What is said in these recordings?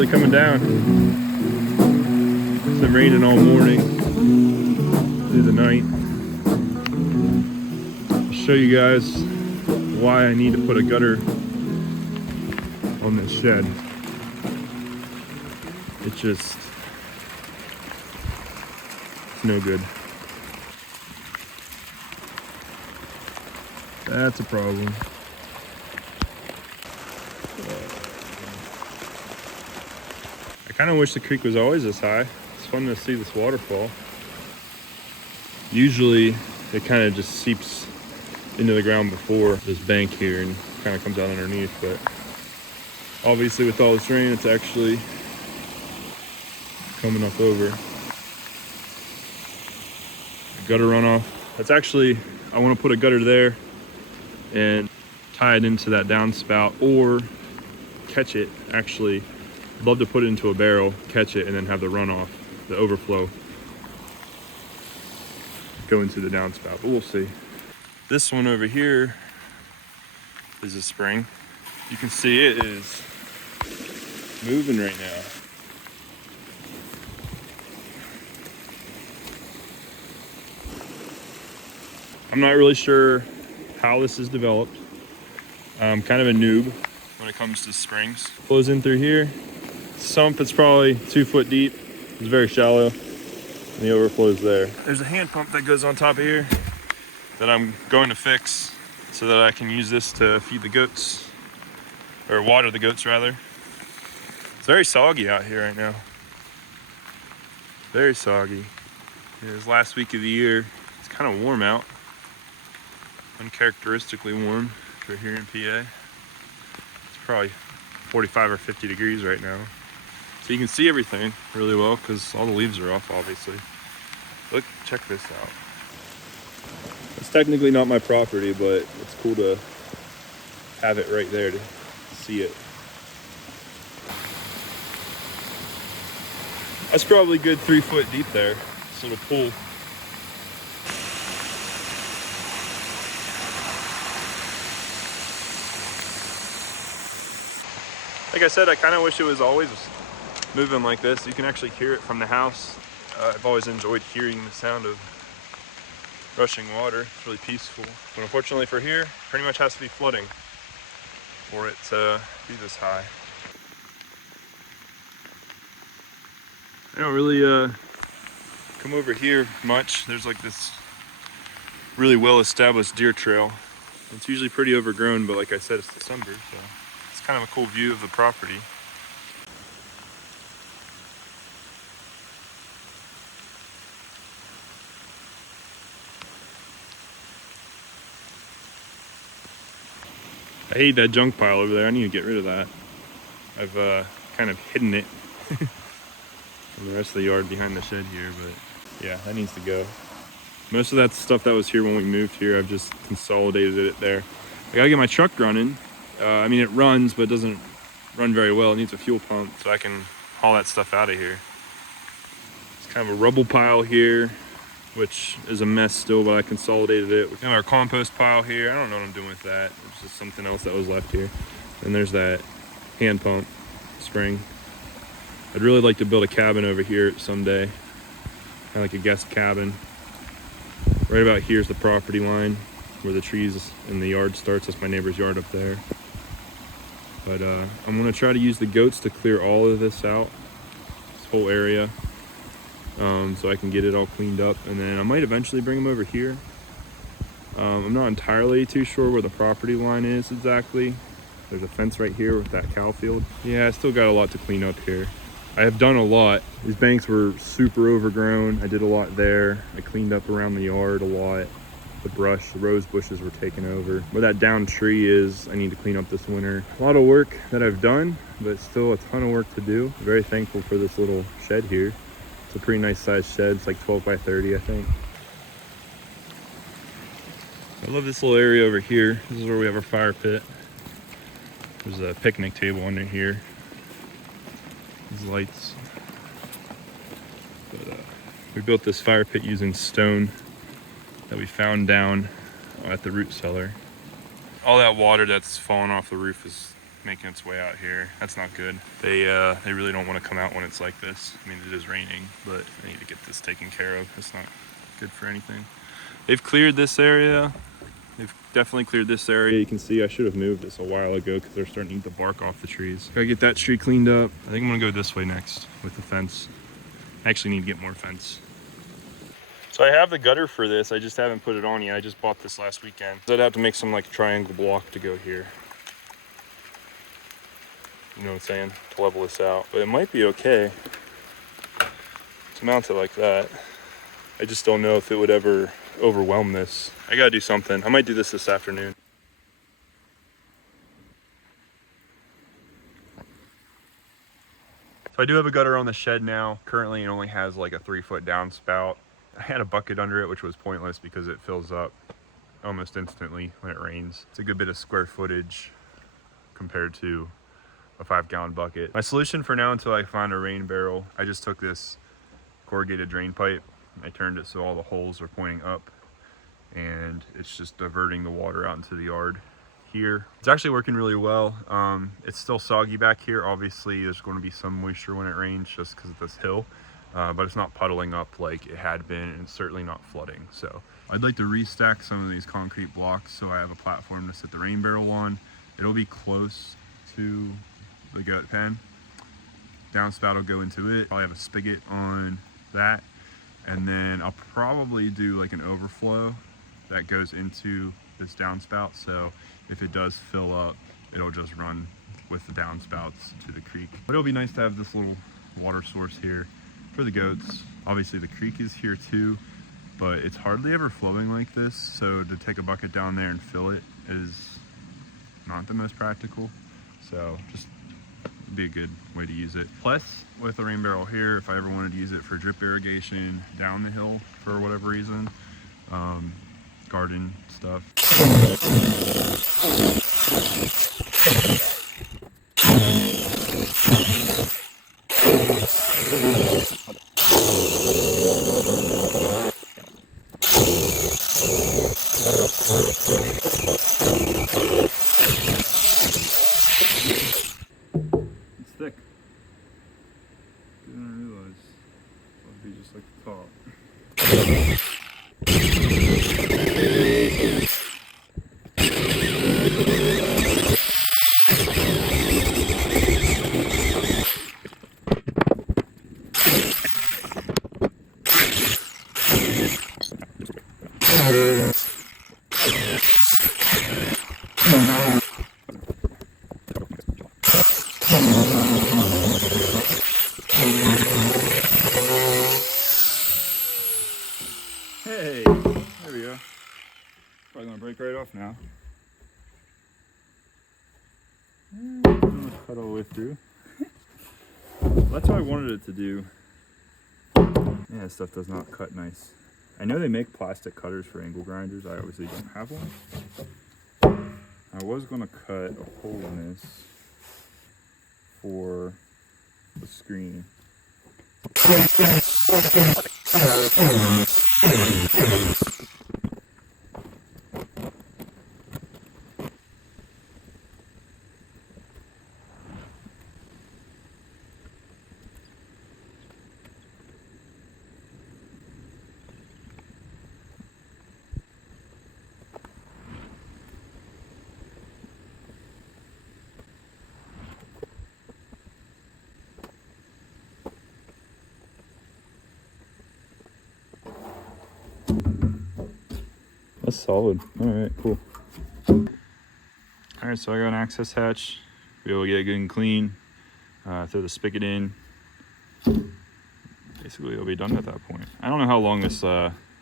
really coming down. It's been raining all morning through the night. I'll show you guys why I need to put a gutter on this shed. It's no good. That's a problem. I kind of wish the creek was always this high. It's fun to see this waterfall. Usually it kind of just seeps into the ground before this bank here and kind of comes out underneath, but obviously with all this rain it's actually coming up over. A gutter runoff. That's actually, I want to put a gutter there and tie it into that downspout, or catch it. Actually, I'd love to put it into a barrel, catch it, and then have the runoff, the overflow, go into the downspout, but we'll see. This one over here is a spring. You can see it is moving right now. I'm not really sure how this is developed. I'm kind of a noob when it comes to springs. Flows in through here. Sump, it's probably 2 foot deep. It's very shallow, and the overflow's there. There's a hand pump that goes on top of here that I'm going to fix so that I can use this to feed the goats, or water the goats rather. It's very soggy out here right now. Very soggy. It was last week of the year. It's kind of warm out. Uncharacteristically warm for here in PA. It's probably 45 or 50 degrees right now. So you can see everything really well because all the leaves are off, obviously. Look, check this out. It's technically not my property, but it's cool to have it right there to see it. That's probably a good 3 foot deep there. This little pool. Like I said, I kind of wish it was always moving like this. You can actually hear it from the house. I've always enjoyed hearing the sound of rushing water. It's really peaceful. But unfortunately for here, pretty much has to be flooding for it to be this high. I don't really come over here much. There's like this really well-established deer trail. It's usually pretty overgrown, but like I said, it's December, so it's kind of a cool view of the property. I hate that junk pile over there. I need to get rid of that. I've kind of hidden it from the rest of the yard behind the shed here, but yeah, that needs to go. Most of that stuff that was here when we moved here, I've just consolidated it there. I gotta get my truck running. I mean, it runs, but it doesn't run very well. It needs a fuel pump, so I can haul that stuff out of here. It's kind of a rubble pile here, which is a mess still, but I consolidated it. We have our compost pile here. I don't know what I'm doing with that. It's just something else that was left here. And there's that hand pump spring. I'd really like to build a cabin over here someday, kind of like a guest cabin. Right about here's the property line where the trees in the yard starts. That's my neighbor's yard up there. But I'm gonna try to use the goats to clear all of this out, this whole area, so I can get it all cleaned up. And then I might eventually bring them over here. I'm not entirely too sure where the property line is exactly. There's a fence right here with that cow field. Yeah, I still got a lot to clean up here. I have done a lot. These banks were super overgrown. I did a lot there. I cleaned up around the yard a lot. The brush, the rose bushes were taken over. Where that downed tree is, I need to clean up this winter. A lot of work that I've done, but still a ton of work to do. I'm very thankful for this little shed here. It's a pretty nice sized shed. It's like 12 by 30, I think. I love this little area over here. This is where we have our fire pit. There's a picnic table under here. These lights. But we built this fire pit using stone that we found down at the root cellar. All that water that's fallen off the roof is making its way out here. That's not good. They really don't want to come out when it's like this. I mean, it is raining, but I need to get this taken care of. It's not good for anything. They've cleared this area. They've definitely cleared this area. You can see I should have moved this a while ago because they're starting to eat the bark off the trees. Gotta get that tree cleaned up. I think I'm gonna go this way next with the fence. I actually need to get more fence. So I have the gutter for this. I just haven't put it on yet. I just bought this last weekend. I'd have to make some like triangle block to go here. You know what I'm saying? To level this out. But it might be okay to mount it like that. I just don't know if it would ever overwhelm this. I gotta do something. I might do this afternoon. So I do have a gutter on the shed now. Currently it only has like a 3-foot downspout. I had a bucket under it, which was pointless because it fills up almost instantly when it rains. It's a good bit of square footage compared to a 5-gallon bucket. My solution for now until I find a rain barrel, I just took this corrugated drain pipe. I turned it so all the holes are pointing up and it's just diverting the water out into the yard here. It's actually working really well. It's still soggy back here. Obviously there's going to be some moisture when it rains just because of this hill, but it's not puddling up like it had been, and it's certainly not flooding. So I'd like to restack some of these concrete blocks so I have a platform to set the rain barrel on. It'll be close to the goat pen. Downspout will go into it. Probably have a spigot on that, and then I'll probably do like an overflow that goes into this downspout, so if it does fill up, it'll just run with the downspouts to the creek. But it'll be nice to have this little water source here for the goats. Obviously the creek is here too, but it's hardly ever flowing like this, so to take a bucket down there and fill it is not the most practical. So just be a good way to use it. Plus, with the rain barrel here, if I ever wanted to use it for drip irrigation down the hill for whatever reason, garden stuff. It's thick. Didn't realize it would be just like the top. Hey, there we go. Probably gonna break right off now. Cut all the way through. That's what I wanted it to do. Yeah, this stuff does not cut nice. I know they make plastic cutters for angle grinders. I obviously don't have one. I was gonna cut a hole in this for the screen. That's solid. All right, cool. All right, so I got an access hatch. Be able to get it good and clean. Throw the spigot in. Basically, it'll be done at that point. I don't know how long this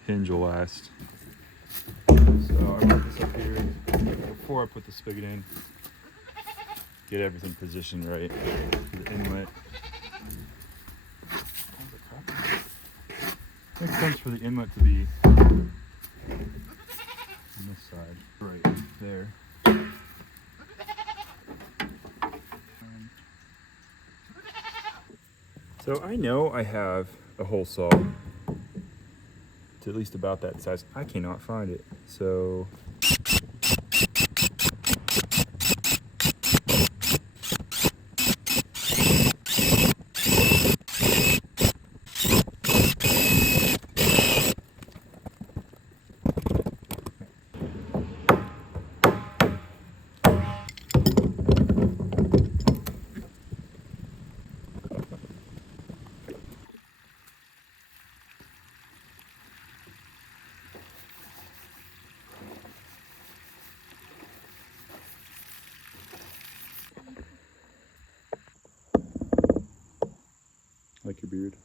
hinge will last. So I marked this up here before I put the spigot in. Get everything positioned right for the inlet. Makes sense for the inlet to be on this side, right there. So I know I have a hole saw to at least about that size. I cannot find it. So Like your beard.